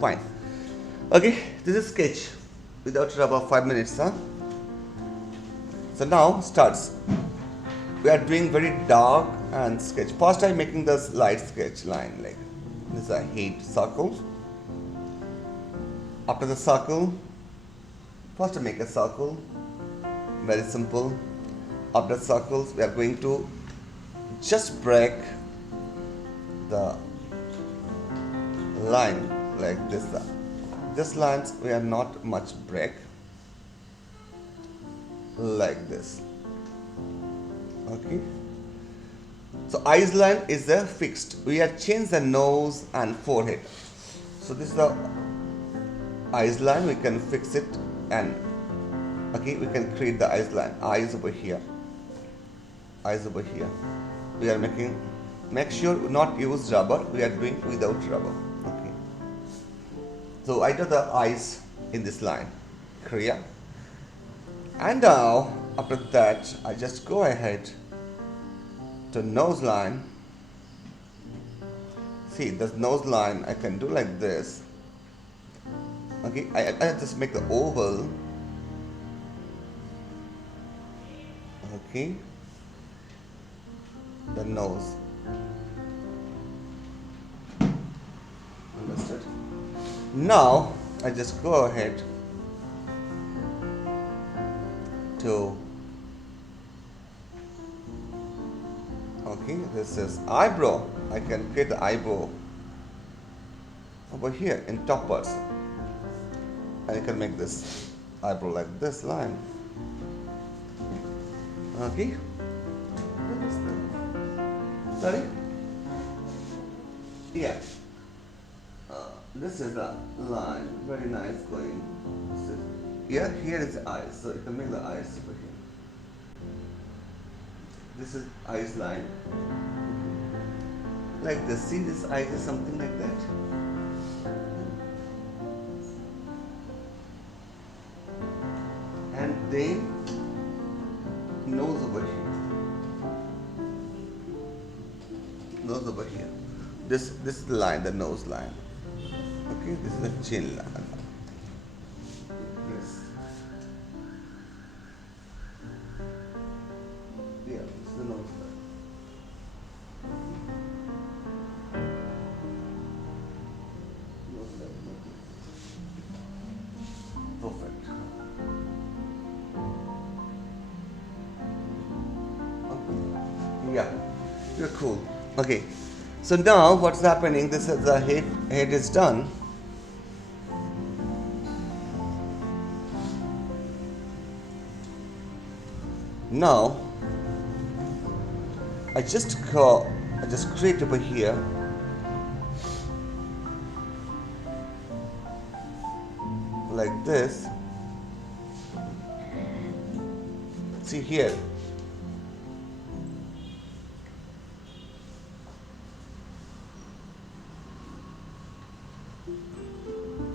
fine. Okay, this is sketch without rubber, 5 minutes, huh? So now starts. We are doing very dark and sketch. First I'm making this light sketch line, like this is a heat circle. After the circle, first I make a circle, very simple. After circles, we are going to just break the line like this. This lines we are not much break, like this. Okay. So eyes line is a fixed. We have changed the nose and forehead. So this is the eyes line. We can fix it, and okay, we can create the eyes line. Eyes over here. Eyes over here. We are making. Make sure not use rubber. We are doing without rubber. Okay. So I do the eyes in this line. Clear. And now after that, I just go ahead to nose line. See, this nose line I can do like this. Okay, I just make the oval. Okay, the nose. Understood? Now I just go ahead to, okay, this is eyebrow. I can create the eyebrow over here in top part, and you can make this eyebrow like this line. Okay. Sorry? Yeah. This is the line, very nice going. Yeah, here is the eyes, so you can make the eyes over here. This is eyes line. Like this, see this eyes is something like that. And then nose over here. Nose over here. This is the line, the nose line. Okay, this is the chin line. Yes. Yeah, this is the nose line. Nose line. Perfect. Okay. Yeah, you're cool. Okay. So now what's happening? This is the head is done. Now I just create over here like this. See here.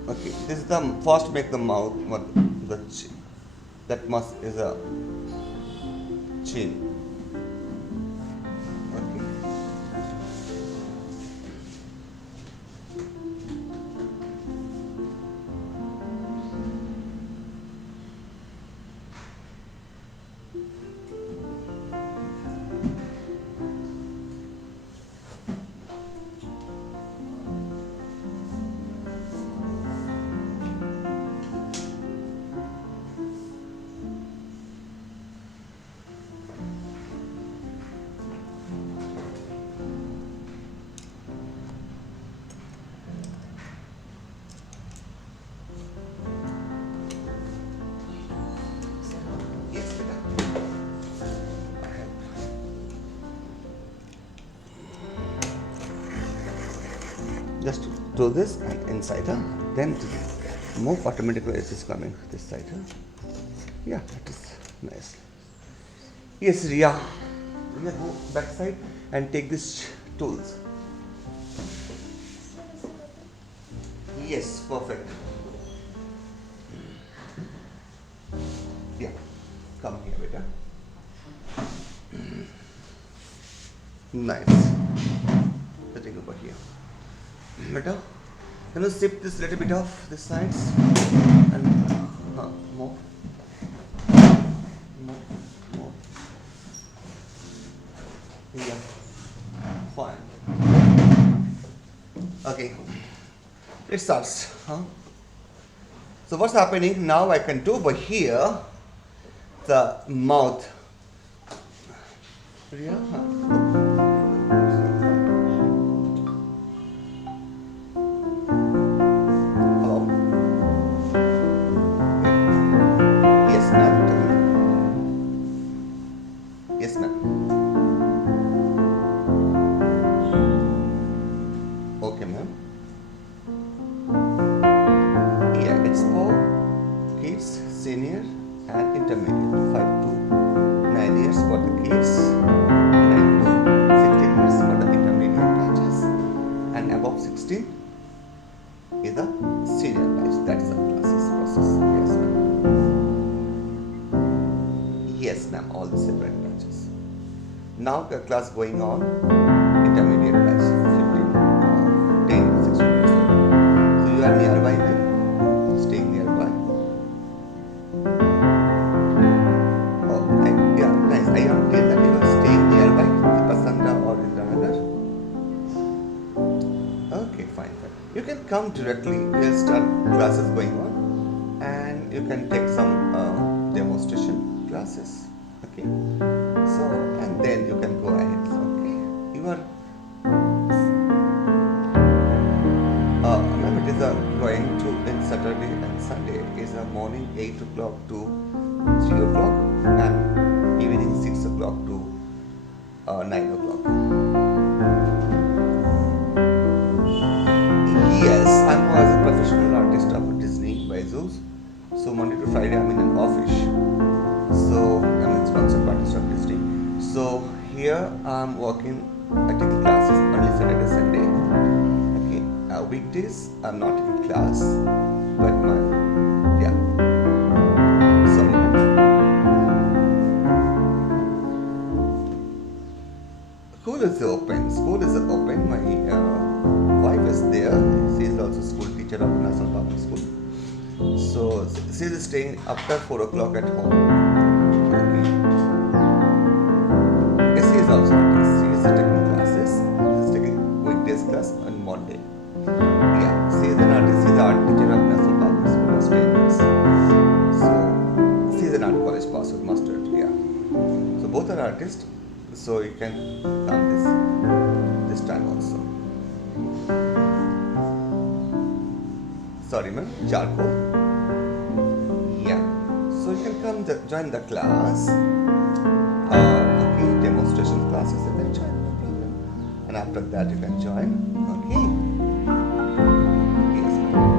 Okay, this is the first make the mouth, the chin. That must is a chin. Okay. Just do this and inside, huh? Then move automatically. It is coming this side, huh? Yeah, that is nice. Yes, Ria. Ria, go back side and take these tools. Yes, perfect. Yeah, come here, beta. Nice. Sitting over here. Beta, Can you shift this little bit off the sides and more, more. Yeah, fine. Okay, it starts. So what's happening now? I can do over here the mouth. Yeah. Hello. Yes, ma'am. Yes, ma'am. Okay, ma'am. Yeah, it's for kids, senior and intermediate, 5 to 9 years for the kids, 9 to 16 years for the intermediate batches, and above 16 is the senior batch. That's the classes process. Yes, ma'am. Yes, ma'am. All the separate batches. Now the class going on, intermediate batch, 10 to 16 years old. So you are nearby, ma'am? Staying nearby. Oh, yeah, nice. I am clear that you are staying nearby, Pasanda or Indranagar. Okay, fine. You can come directly. We'll start classes going on, and you can take some demonstration classes. Okay. So, and then you can go ahead. Okay. You are. Ma'am, it is going to in Saturday and Sunday is a morning 8 o'clock to 3 o'clock and evening 6 o'clock to 9 o'clock. Yes, I'm as a professional artist of Disney by Zeus. So Monday to Friday I'm in an office. So I'm a concept artist of Disney. So here I'm working. I take classes only Saturday, Sunday. Okay. Weekdays I'm not in class, but yeah. Sorry. School is open. My wife is there. She is also school teacher of National Public School. So she is staying after 4 o'clock at home. Okay. Yes, she is also artist. She is taking classes. She is taking weekdays class on Monday. Yeah, she is an artist. She is the art teacher of National Public School, Australia. So she is an art college pass with master. Yeah. So both are artists. So you can come this time also. Sorry, ma'am. Charcoal. Yeah. So you can come join the class. Okay, demonstration classes you can join, no problem. And after that you can join. Okay. Yes, ma'am.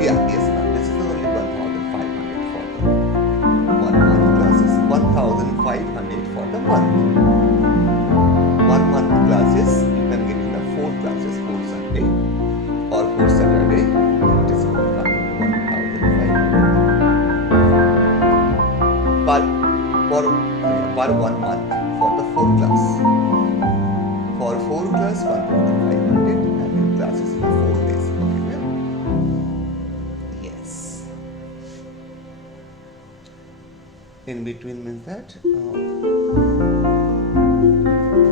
Yeah, yes, ma'am. This is only 1,500 for the 1 month classes. 1,500 for the month. 1 month classes you can get in the 4 classes, 4 Sunday or 4 Saturday. It is 1,500 per 1 month for the 4 class. For 4 class 1,500 and your classes for 4 days. Okay, ma'am? Yes. In between means that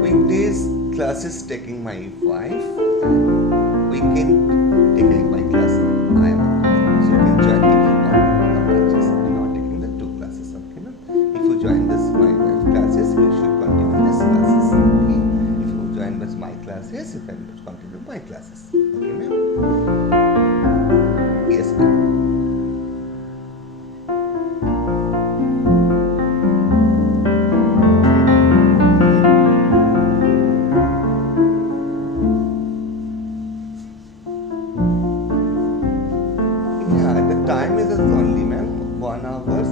weekdays classes taking my wife, weekend taking my class. I am so you can join any one of the classes. I'm not taking the 2 classes. Okay, ma'am? If you join this my wife classes, you should continue this classes. Okay. If you join this my classes, you can continue my classes. Okay, ma'am? Yes, ma'am. Time is only, ma'am, 1 hour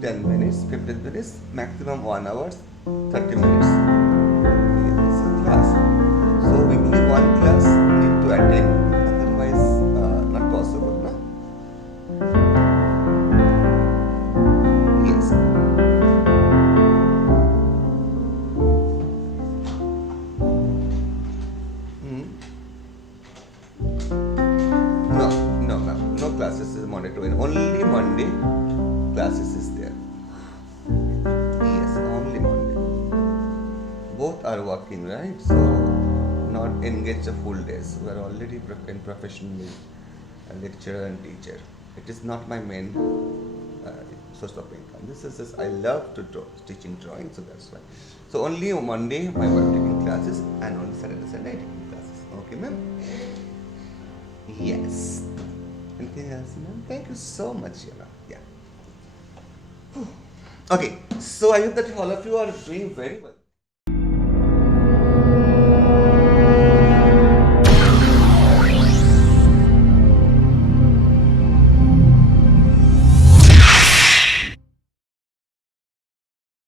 10 minutes, 15 minutes, maximum 1 hour 30 minutes. Okay, this is class. So weekly 1 class need to attend, otherwise not possible, no? Yes. are working, right? So not engaged a full days. We are already in professional lecturer and teacher. It is not my main source of income. This is just, I love to draw, teaching drawing, so that's why. So only on Monday my wife taking classes, and on Saturday, Sunday I taking classes. Okay, ma'am? Yes. Anything else, ma'am? Thank you so much, Yana. Yeah. Okay, so I hope that all of you are doing very well.